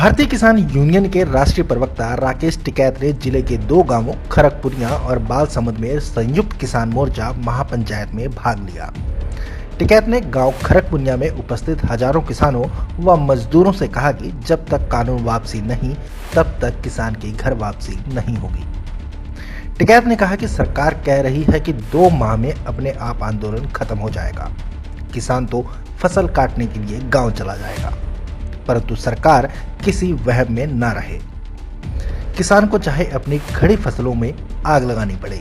भारतीय किसान यूनियन के राष्ट्रीय प्रवक्ता राकेश टिकैत ने जिले के 2 गांवों खरकपुरिया और बालसमुद में संयुक्त किसान मोर्चा महापंचायत में भाग लिया। टिकैत ने गांव खरकपुरिया में उपस्थित हजारों किसानों व मजदूरों से कहा कि जब तक कानून वापसी नहीं तब तक किसान की घर वापसी नहीं होगी। टिकैत ने कहा कि सरकार कह रही है कि 2 माह में अपने आप आंदोलन खत्म हो जाएगा। किसान तो फसल काटने के लिए गांव चला जाएगा, परंतु सरकार किसी वहम में न रहे। किसान को चाहे अपनी खड़ी फसलों में आग लगानी पड़े,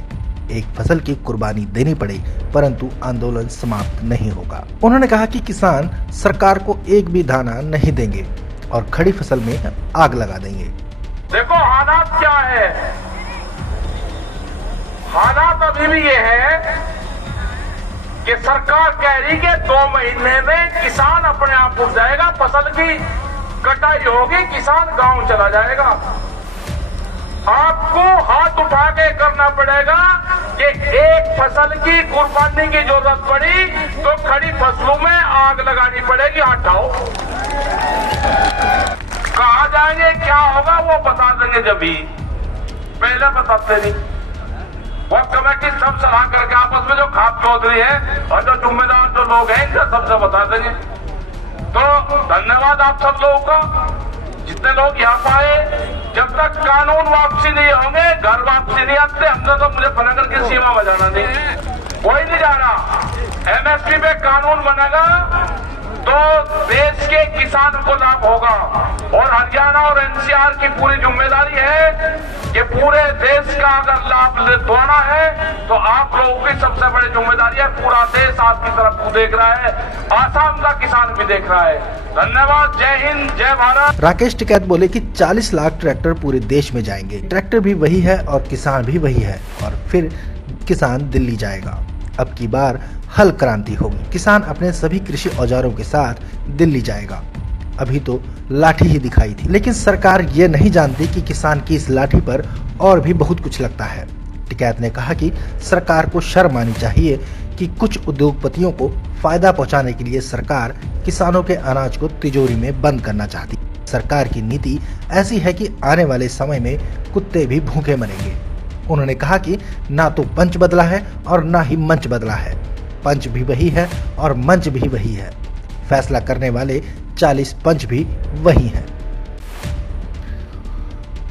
एक फसल की कुर्बानी देनी पड़े, परंतु आंदोलन समाप्त नहीं होगा। उन्होंने कहा कि किसान सरकार को एक भी दाना नहीं देंगे और खड़ी फसल में आग लगा देंगे। देखो हालात क्या है, हालात अभी भी ये है कि सरकार कह रही कि 2 महीने में किसान अपने आप उठ जाएगा, फसल की कटाई होगी, किसान गांव चला जाएगा। आपको हाथ उठा के करना पड़ेगा कि एक फसल की कुर्बानी की जरूरत पड़ी तो खड़ी फसलों में आग लगानी पड़ेगी। हटाओ, कहा जाएंगे क्या होगा वो बता देंगे, जब भी पहले बताते नहीं। वो कमेटी सब सलाह करके आपस में जो खाप चौधरी है और जो जिम्मेदार जो लोग हैं इनका सबसे बता देंगे। तो धन्यवाद आप सब लोगों का, जितने लोग यहाँ पाए। जब तक कानून वापसी नहीं होंगे, घर वापसी नहीं आते, हमने तो मुझे फनागर की सीमा में जाना नहीं, कोई नहीं जा रहा। एमएसपी पे कानून बनेगा तो देश के किसान को लाभ होगा और हरियाणा और एनसीआर की पूरी जिम्मेदारी है कि पूरे देश का अगर लाभ लेना है तो आप लोगों की सबसे बड़ी जिम्मेदारी है। पूरा देश आपकी तरफ देख रहा है, आसाम का किसान भी देख रहा है। धन्यवाद, जय हिंद, जय भारत। राकेश टिकैत बोले कि 40 लाख ट्रैक्टर पूरे देश में जाएंगे। ट्रैक्टर भी वही है और किसान भी वही है और फिर किसान दिल्ली जाएगा। अब की बार हल क्रांति होगी। किसान अपने सभी कृषि औजारों के साथ दिल्ली जाएगा। अभी तो लाठी ही दिखाई थी, लेकिन सरकार ये नहीं जानती कि किसान की इस लाठी पर और भी बहुत कुछ लगता है। टिकैत ने कहा कि सरकार को शर्म आनी चाहिए कि कुछ उद्योगपतियों को फायदा पहुंचाने के लिए सरकार किसानों के अनाज को तिजोरी में बंद करना चाहती। सरकार की नीति ऐसी है कि आने वाले समय में कुत्ते भी भूखे मरेंगे। उन्होंने कहा कि ना तो पंच बदला है और ना ही मंच बदला है। पंच भी वही है और मंच भी वही है। फैसला करने वाले 40 पंच भी वही हैं।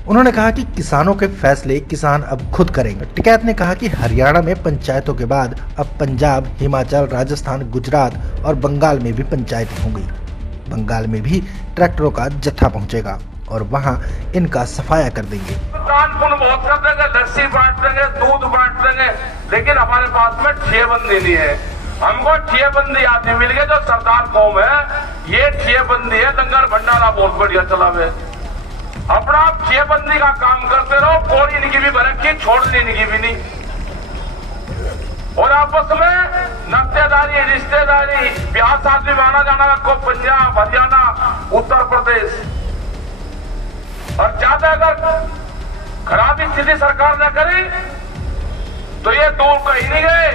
उन्होंने कहा कि किसानों के फैसले किसान अब खुद करेंगे। टिकैत ने कहा कि हरियाणा में पंचायतों के बाद अब पंजाब, हिमाचल, राजस्थान, गुजरात और बंगाल में भी पंचायतें होंगी। बंगाल में भी ट्रैक्टरों का जत्था पहुंचेगा और वहां इनका सफाया कर देंगे। दान पुण्य बहुत कर देंगे, लस्सी बांट देंगे, दूध बांट देंगे, लेकिन हमारे पास में ठेबंदी नहीं है। हमको ठेबंदी आदमी मिल गए जो सरदार कौम है, ये ठेबंदी है। लंगर भंडारा बहुत बढ़िया चला हुआ, अपना ठेबंदी का काम करते रहो, कोई इनकी भी बरक्की छोड़नी इनकी भी नहीं। और आपस में नातेदारी, रिश्तेदारी, ब्याह शादी में आना जाना को पंजाब, हरियाणा, उत्तर प्रदेश। और ज्यादा अगर खराब स्थिति सरकार ने करी तो ये दूर कहीं नहीं गए,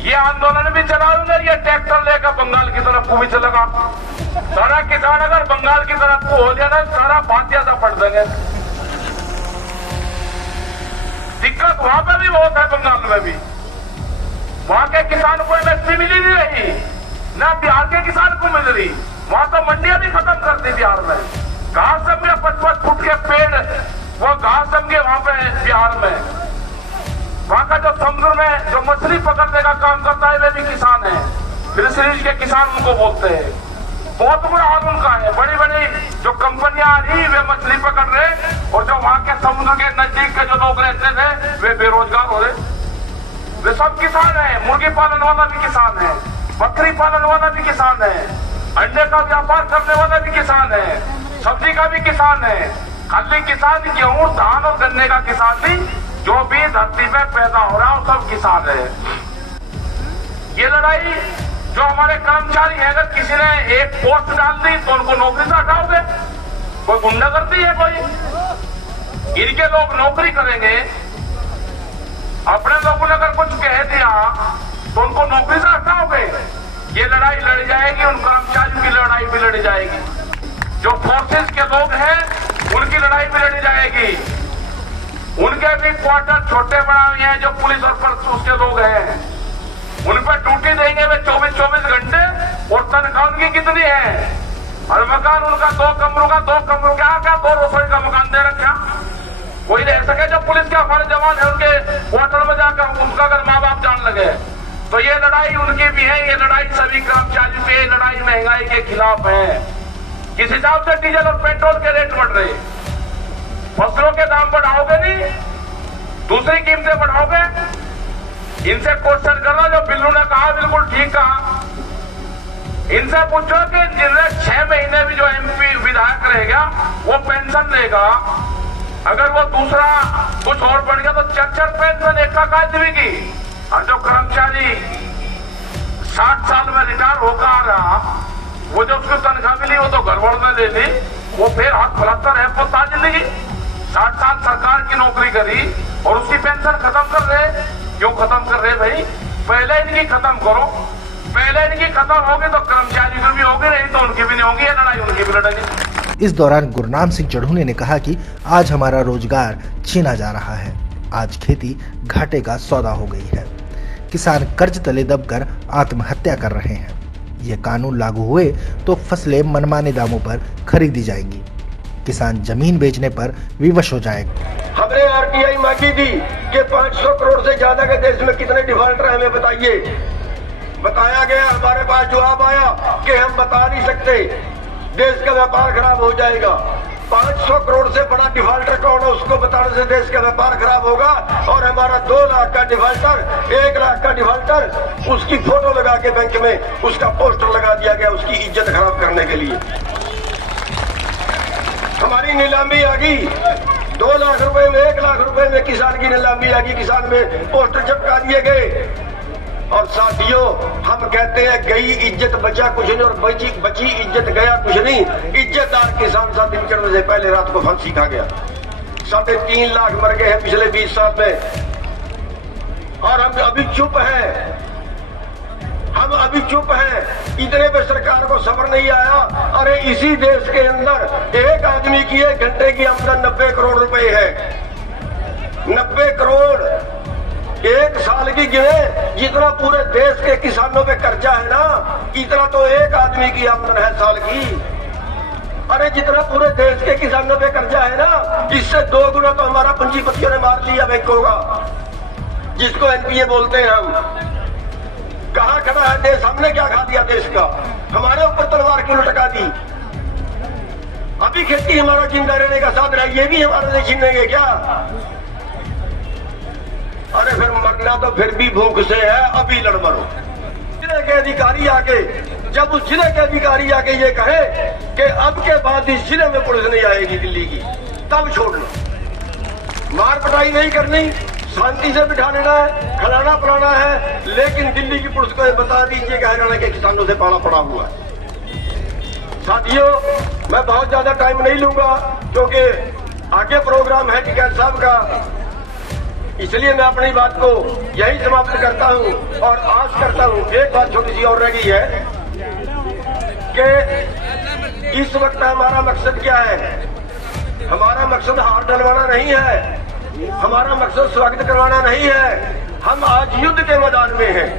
ये आंदोलन भी चलाएंगे, ये ट्रैक्टर लेकर बंगाल की तरफ को भी चलेगा। सारा किसान अगर बंगाल की तरफ को हो जाए, सारा भाग्य सा पड़ देंगे। दिक्कत वहां पे भी बहुत है, बंगाल में भी। वहां के किसान को एमएसपी मिली नहीं रही, ना बिहार के किसान को मिल रही। वहां तो मंडियां भी खत्म कर दी बिहार में। घास जम गया, 55 फुट के पेड़, वो घास जम गए वहां पे बिहार में। वहां का जो समुद्र में जो मछली पकड़ने का काम करता है वे भी किसान है, फिशरीज के किसान उनको बोलते हैं। बहुत बुरा हाल उनका है। बड़ी बड़ी जो कंपनियां आ रही वे मछली पकड़ रहे, और जो वहां के समुद्र के नजदीक के जो लोग रहते थे वे बेरोजगार हो रहे। वे सब किसान है। मुर्गी पालन वाला भी किसान है, बकरी पालन वाला भी किसान है, अंडे का व्यापार करने वाला भी किसान है, सब्जी का भी किसान है। खाली किसान गेहूं, धान और गन्ने का किसान नहीं, जो भी धरती पे पैदा हो रहा है वो सब किसान है। ये लड़ाई जो हमारे कर्मचारी है, अगर किसी ने एक पोस्ट डाल दी तो उनको नौकरी से हटाओगे? कोई गुंडागर्दी है कोई? इनके लोग नौकरी करेंगे। अपने लोगों ने अगर कुछ कह दिया तो उनको नौकरी से हटाओगे? ये लड़ाई लड़ी जाएगी, उन कर्मचारियों की लड़ाई भी लड़ी जाएगी। जो फोर्सेस के लोग हैं उनकी लड़ाई भी लड़ी जाएगी। उनके भी क्वार्टर छोटे बना हुए हैं जो पुलिस और उसके लोग हैं, उन पर ड्यूटी देंगे वे 24-24 घंटे और तनख्वाह उनकी कितनी है? और मकान उनका 2 कमरों का 2 कमरों का क्या 2 रसोई का मकान दे रखा। कोई रह सके जो पुलिस के हमारे जवान है उनके क्वार्टर में जाकर उनका अगर माँ बाप जान लगे तो ये लड़ाई उनकी भी है। ये लड़ाई सभी कर्मचारियों की, लड़ाई महंगाई के खिलाफ है। किस हिसाब से डीजल और पेट्रोल के रेट बढ़ रहे, फसलों के दाम बढ़ाओगे नहीं, दूसरी कीमतें बढ़ाओगे। इनसे क्वेश्चन करो, जो बिल्लू ने कहा बिल्कुल ठीक कहा। इनसे पूछो कि जिन्हें 6 महीने भी जो एमपी विधायक रहेगा वो पेंशन लेगा, अगर वो दूसरा कुछ और बढ़ गया तो 4 पेंशन एक का आदमी की। और जो कर्मचारी 60 साल में रिटायर होकर आ रहा, वो जो उसको तनख्वाह मिली वो तो गड़बड़ में ले ली, वो फिर हाथ फलतर है पोता जिंदगी। 60 साल सरकार की नौकरी करी और उसकी पेंशन खत्म कर रहे। क्यों खत्म कर रहे भाई? पहले इनकी खत्म करो, पहले इनकी खत्म होगी तो कर्मचारी की भी होगी, नहीं तो उनकी भी नहीं होगी। ये लड़ाई उनकी भी लड़ेगी। इस दौरान गुरनाम सिंह चढ़ूने ने कहा कि आज हमारा रोजगार छीना जा रहा है, आज खेती घाटे का सौदा हो गई है, किसान कर्ज तले दबकर आत्महत्या कर रहे हैं। ये कानून लागू हुए तो फसलें मनमाने दामों पर खरीदी जाएंगी, किसान जमीन बेचने पर विवश हो जाएगा। हमने आरटीआई मांगी थी कि 500 करोड़ से ज्यादा के देश में कितने डिफॉल्टर हमें बताइए। बताया गया, हमारे पास जवाब आया कि हम बता नहीं सकते, देश का व्यापार खराब हो जाएगा। 500 करोड़ से बड़ा डिफॉल्टर कौन है उसको बताने से देश का व्यापार खराब होगा। और हमारा 2 लाख का डिफॉल्टर, 1 लाख का डिफॉल्टर, उसकी फोटो लगा के बैंक में उसका पोस्टर लगा दिया गया उसकी इज्जत खराब करने के लिए। हमारी नीलामी आ गई, 2 लाख रुपए में 1 लाख रुपए में किसान की नीलामी आ गई, किसान में पोस्टर चिपका दिए गए। और साथियों, हम कहते हैं गई इज्जत बचा कुछ नहीं और बची इज्जत गया कुछ नहीं। इज्जतदार किसान 7 दिन चढ़ने से पहले रात को फांसी खा गया। 3.5 लाख मर गए हैं पिछले 20 साल में और हम अभी चुप हैं। हम अभी चुप हैं, इतने पे सरकार को सब्र नहीं आया। अरे इसी देश के अंदर एक आदमी की 1 घंटे की आमदन 90 करोड़ रुपए है। 90 करोड़ 1 साल की गिने, जितना पूरे देश के किसानों पे कर्जा है ना, इतना तो एक आदमी की आमदन है साल की। अरे जितना पूरे देश के किसानों पे कर्जा है ना, इससे 2 गुना तो हमारा पूंजीपतियों ने मार लिया बैंकों का, जिसको एनपीए बोलते हैं हम। कहाँ खड़ा है देश? हमने क्या खा दिया देश का? हमारे ऊपर तलवार क्यों लटका दी? अभी खेती हमारा जिंदा रहने का साधन है, ये भी हमारे से छीनेंगे क्या? अरे फिर मरना तो फिर भी भूख से है, अभी लड़ मरो। जिले के अधिकारी आके, जब उस जिले के अधिकारी आके ये कहे कि अब के बाद इस जिले में पुलिस नहीं आएगी दिल्ली की, तब छोड़ना। मार पिटाई नहीं करनी, शांति से बिठा लेना है, खिलाना पिलाना है, लेकिन दिल्ली की पुलिस को बता दीजिए कि हरियाणा के किसानों से पाला पड़ा हुआ है। साथियों, मैं बहुत ज्यादा टाइम नहीं लूंगा क्योंकि आगे प्रोग्राम है टिकैत साहब का, इसलिए मैं अपनी बात को यही समाप्त करता हूं और आस करता हूं। एक बात छोटी सी और रह गई है कि इस वक्त हमारा मकसद क्या है? हमारा मकसद हार डलवाना नहीं है, हमारा मकसद स्वागत करवाना नहीं है। हम आज युद्ध के मैदान में हैं,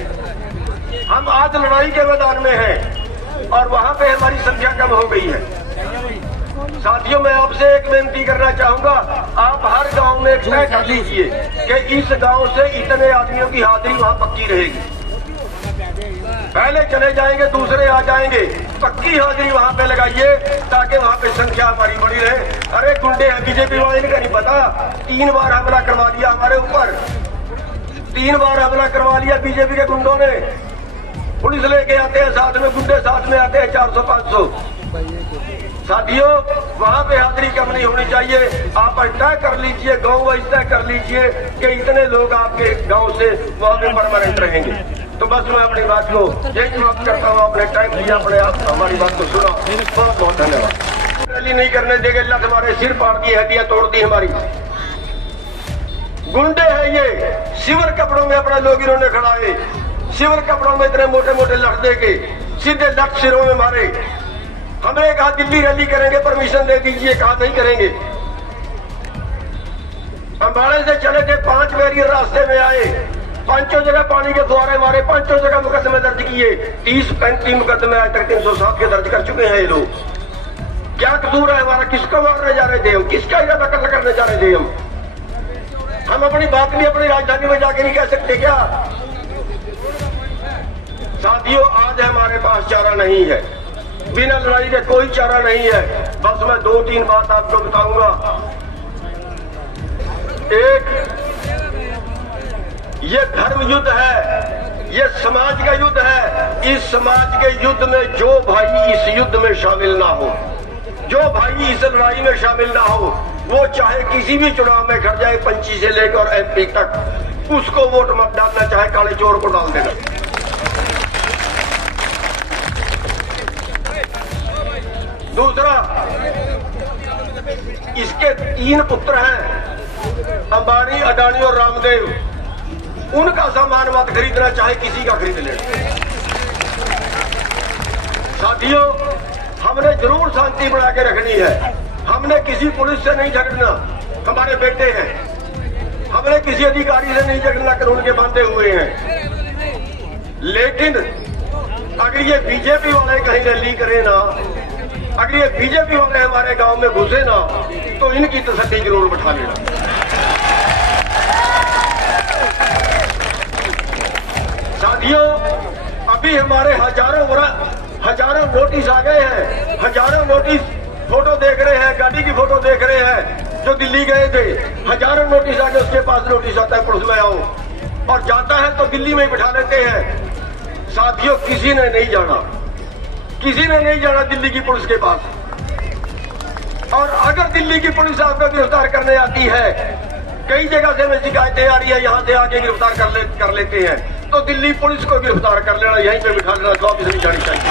हम आज लड़ाई के मैदान में हैं और वहां पे हमारी संख्या कम हो गई है। साथियों, मैं आपसे एक बेनती करना चाहूंगा, आप हर गांव में एक तय कर लीजिए कि इस गांव से इतने आदमियों की हाजिरी वहां पक्की रहेगी। पहले चले जाएंगे, दूसरे आ जाएंगे, पक्की हाजिरी वहां पे लगाइए ताकि वहां पे संख्या हमारी बड़ी रहे। अरे गुंडे हैं, बीजेपी वाले का नहीं पता, 3 बार हमला करवा दिया हमारे ऊपर, 3 बार हमला करवा लिया बीजेपी के गुंडों ने। पुलिस लेके आते हैं, साथ में गुंडे साथ में आते हैं, 400-500। साथियों, वहां पे हाजिरी कम नहीं होनी चाहिए। आप तय कर लीजिए, गांव वाइज तय कर लीजिए कि इतने लोग आपके गांव से वहां पे परमानेंट रहेंगे। तो बस मैं अपनी बात को यही समाप्त करता हूँ। आपने टाइम दिया, अपने हमारी बात को सुना, बहुत बहुत धन्यवाद। रैली नहीं करने देंगे, अल्लाह हमारे सिर फाड़ दिए, हड्डियां तोड़ दी हमारी। गुंडे हैं ये, सिविल कपड़ों में अपने लोग इन्होंने खड़ाए, सिविल कपड़ों में इतने मोटे मोटे लठ दे के सीधे लठ सिरों में मारे। हमने कहा दिल्ली रैली करेंगे, परमिशन दे दीजिए, कहा नहीं करेंगे। अंबाड़े से चले थे, 5 बैरियर रास्ते में आए, 5 जगह पानी के फुहारे मारे, 5 जगह मुकदमे दर्ज किए, 30-35 मुकदमे आज तक 307 के दर्ज कर चुके हैं ये लोग। क्या कसूर है हमारा? किसको मारने जा रहे थे हम? किसका इरादा कत्ल करने जा रहे थे हम अपनी बात भी अपनी राजधानी में जाके नहीं कह सकते क्या? साथियों, आज हमारे पास चारा नहीं है, बिना लड़ाई के कोई चारा नहीं है। बस मैं 2-3 बात आपको बताऊंगा। एक, ये धर्म युद्ध है, ये समाज का युद्ध है। इस समाज के युद्ध में जो भाई इस युद्ध में शामिल ना हो, जो भाई इस लड़ाई में शामिल ना हो, वो चाहे किसी भी चुनाव में खड़ जाए, पंची से लेकर और MP तक, उसको वोट मत डालना, चाहे काले चोर को डाल देना। दूसरा, इसके 3 पुत्र हैं, अंबानी, अडानी और रामदेव। उनका सामान मत खरीदना, चाहे किसी का खरीद ले। साथियों, हमने जरूर शांति बना के रखनी है। हमने किसी पुलिस से नहीं झगड़ना, हमारे बेटे हैं। हमने किसी अधिकारी से नहीं झगड़ना, कानून के बांधे हुए हैं। लेकिन अगर ये बीजेपी वाले कहीं रैली करें ना, अगर ये बीजेपी वाले हमारे गांव में घुसे ना, तो इनकी तसल्ली जरूर बैठा लेना। साथियों, अभी हमारे हजारों नोटिस आ गए हैं, हजारों नोटिस, फोटो देख रहे हैं, गाड़ी की फोटो देख रहे हैं, जो दिल्ली गए थे, हजारों नोटिस आ गए। उसके पास नोटिस आता है, पुलिस में आओ, और जाता है तो दिल्ली में बिठा लेते हैं। साथियों, किसी ने नहीं जाना दिल्ली की पुलिस के पास। और अगर दिल्ली की पुलिस आपको गिरफ्तार करने आती है, कई जगह से हमें शिकायतें आ रही है, यहां से आके गिरफ्तार कर लेते हैं, तो दिल्ली पुलिस को गिरफ्तार कर लेना, यहीं पे बिठा लेना, तो ऑफिस नहीं जानी चाहिए।